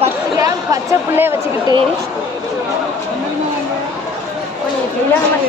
பத்து கிராம் பச்சை புள்ளைய வச்சுக்கிட்டு கொஞ்சம் கிலோ மாதிரி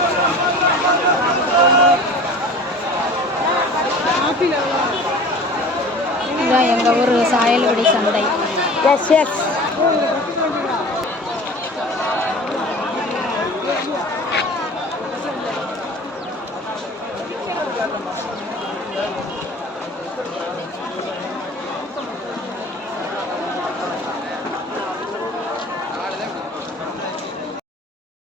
இதுதான் எங்கள் ஊர் சாயல்குடி சந்தை. S S